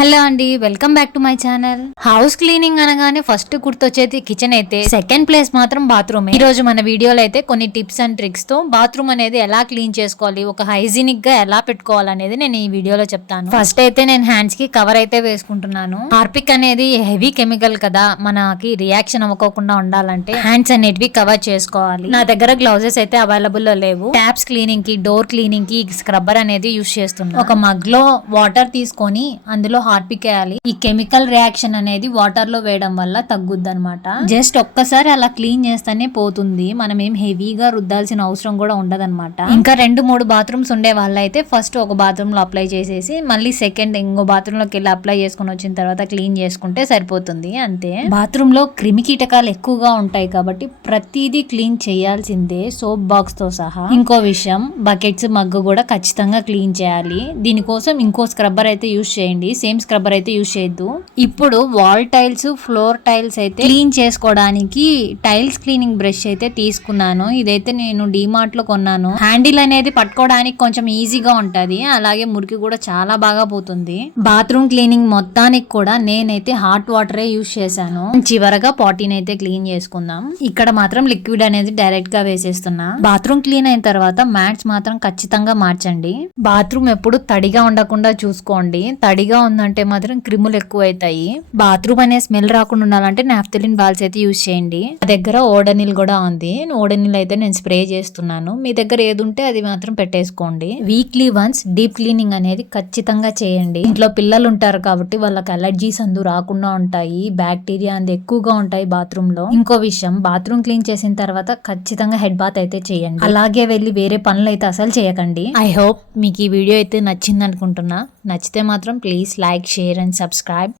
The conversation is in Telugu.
హలో అండి, welcome back to my channel. House cleaning అనగానే ఫస్ట్ గుర్తొచ్చేది కిచెన్ అయితే, సెకండ్ ప్లేస్ మాత్రం బాత్రూమ్. ఈ రోజు మన వీడియోలో అయితే కొన్ని టిప్స్ అండ్ ట్రిక్స్ తో బాత్రూమ్ అనేది ఎలా క్లీన్ చేసుకోవాలి, ఒక హైజీనిక్ గా ఎలా పెట్టుకోవాలి అనేది నేను ఈ వీడియోలో చెప్తాను. ఫస్ట్ అయితే నేను హ్యాండ్స్ కి కవర్ అయితే వేసుకుంటున్నాను. హార్పిక్ అనేది హెవీ కెమికల్ కదా, మనకి రియాక్షన్ అవ్వకోకుండా ఉండాలంటే హ్యాండ్స్ అనేటివి కవర్ చేసుకోవాలి. నా దగ్గర గ్లౌజెస్ అయితే అవైలబుల్ లో లేవు. ట్యాప్స్ క్లీనింగ్ కి, డోర్ క్లీనింగ్ కి స్క్రబ్బర్ అనేది యూస్ చేస్తున్నాను. ఒక మగ్ లో వాటర్ తీసుకొని అందులో హార్పిక్ వేయాలి. ఈ కెమికల్ రియాక్షన్ అనేది వాటర్ లో వేయడం వల్ల తగ్గుద్ది అనమాట. జస్ట్ ఒక్కసారి అలా క్లీన్ చేస్తేనే పోతుంది. మనం ఏం హెవీగా రుద్దాల్సిన అవసరం కూడా ఉండదన్నమాట. ఇంకా 2-3 బాత్రూమ్స్ ఉండే వాళ్ళైతే ఫస్ట్ ఒక బాత్రూమ్ లో అప్లై చేసేసి మళ్ళీ సెకండ్ ఇంకో బాత్రూమ్ లోకి వెళ్ళి అప్లై చేసుకుని వచ్చిన తర్వాత క్లీన్ చేసుకుంటే సరిపోతుంది, అంతే. బాత్రూమ్ లో క్రిమి కీటకాలు ఎక్కువగా ఉంటాయి కాబట్టి ప్రతిదీ క్లీన్ చేయాల్సిందే, సోప్ బాక్స్ తో సహా. ఇంకో విషయం, బకెట్స్ మగ్గు కూడా ఖచ్చితంగా క్లీన్ చేయాలి. దీనికోసం ఇంకో స్క్రబ్బర్ అయితే యూస్ చేయండి, సేమ్ స్క్రబ్బర్ అయితే యూస్ చేయొద్దు. ఇప్పుడు వాల్ టైల్స్, ఫ్లోర్ టైల్స్ అయితే క్లీన్ చేసుకోవడానికి టైల్స్ క్లీనింగ్ బ్రష్ అయితే తీసుకున్నాను. ఇదైతే నేను డిమార్ట్ లో కొన్నాను. హ్యాండిల్ అనేది పట్టుకోవడానికి కొంచెం ఈజీగా ఉంటది, అలాగే మురికి కూడా చాలా బాగా పోతుంది. బాత్రూమ్ క్లీనింగ్ మొత్తానికి కూడా నేనైతే హాట్ వాటరే యూస్ చేశాను. చివరగా పాటీని అయితే క్లీన్ చేసుకుందాం. ఇక్కడ మాత్రం లిక్విడ్ అనేది డైరెక్ట్ గా వేసేస్తున్నా. బాత్రూమ్ క్లీన్ అయిన తర్వాత మ్యాట్స్ మాత్రం ఖచ్చితంగా మార్చండి. బాత్రూమ్ ఎప్పుడు తడిగా ఉండకుండా చూసుకోండి. తడిగా ఉందంటే మాత్రం క్రిములు ఎక్కువ అవుతాయి. బాత్రూమ్ అనే స్మెల్ రాకుండా ఉండాలంటే నాఫ్థలిన్ బాల్స్ అయితే యూజ్ చేయండి. నా దగ్గర ఓడనిల్ కూడా ఉంది. ఓడనిల్ అయితే నేను స్ప్రే చేస్తున్నాను. మీ దగ్గర ఏది ఉంటే అది మాత్రం పెట్టేసుకోండి. వీక్లీ వన్స్ డీప్ క్లీనింగ్ అనేది ఖచ్చితంగా చేయండి. ఇంట్లో పిల్లలు ఉంటారు కాబట్టి వాళ్ళకి అలర్జీస్ అందు రాకుండా ఉంటాయి. బ్యాక్టీరియా అందు ఎక్కువగా ఉంటాయి బాత్రూమ్ లో. ఇంకో విషయం, బాత్రూమ్ క్లీన్ చేసిన తర్వాత ఖచ్చితంగా హెడ్ బాత్ అయితే చేయండి. అలాగే వెళ్ళి వేరే పనులు అయితే అసలు చేయకండి. ఐ హోప్ మీకు ఈ వీడియో అయితే నచ్చింది అనుకుంటున్నా. నచ్చితే మాత్రం please like, share and subscribe.